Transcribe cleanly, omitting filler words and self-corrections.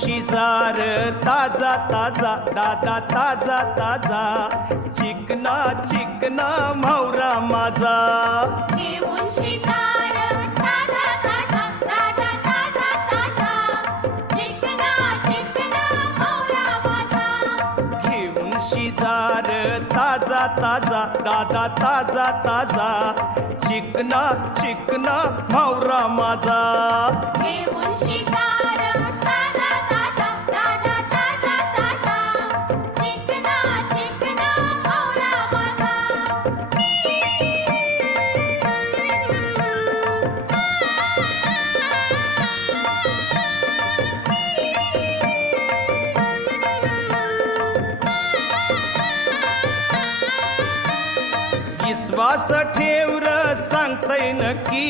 शिजार ताजा ताजा दादा ताजा ताजा चिकना चिकना म्हावरा माझा घेऊन शिजार ताजा ताजा दादा ताजा ताजा चिकना चिकना म्हावरा माझा घेऊन शिजार ताजा ताजा दादा ताजा ताजा चिकना चिकना म्हावरा माझा घेऊन शिकार ताजा ताजा दादा ताजा ताजा चिकना चिकना म्हावरा माझा विश्वास ठेव र सांगतय नक्की